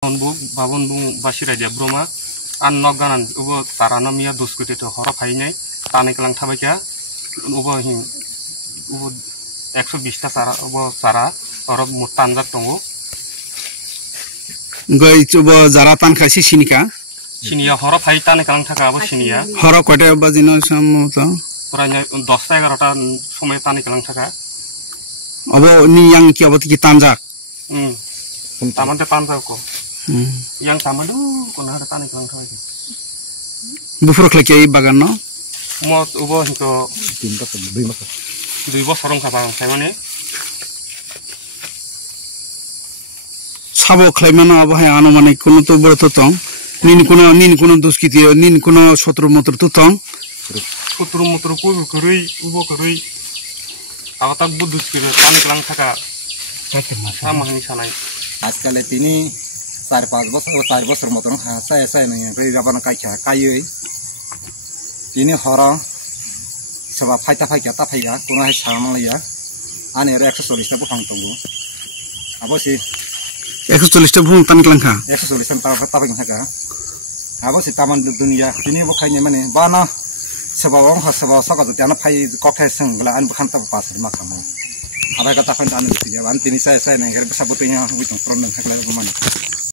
babon bung basira dia broma an noganan ubo tarana miya duskuti to hora phainai tane klang thabaika ubo hin ubo 120 ta sara ubo sara oro mutanjak tongo goi ubo jara tan khaisi sinika sinia hora phai tane klang thaka abo sinia hora kote bajino samuto puranya 10 ta 11 ta সময় tane klang thaka abo ni yang ki abo ki tanjak tamante tanjak ko yang tamandu kuna ada tane klang thaka bufur khlaki bagan no mot ubo hito 2 বছর খাবা মানে sabo khlaimano abo hai anumanik kono to boro to tong nin kono duskiti nin kono sotro motor to tong sotro motor ko kurui ubo kurui awatak buduskiti tane klang thaka sama hani sanai আজকালে তিনি 4 বছর মতন হাসায় হাসায় নাই যাবানো কাইয়ই তিনি হর সবা ফাইতা ফাইকা তা ফাইয়া কোনো high সামালাইয়া আনে 140 টা বুখাং তঙ্গো আবসি 140 টা বুখাং তান klangkha 140 টা তা ফাইং থাকা আবসি তামান দুনিয়া তিনি বখাইনে মানে বানা সবা ওং সবা সকা জতানা ফাই কখাই সংগলা আন বুখাং তা পাস মা খামো আবার কথা ফাইন আন দিয়া আন তিনি সাই সাই নাই গরে সাবতেኛ বুতং প্রবলেম থাকলা মানে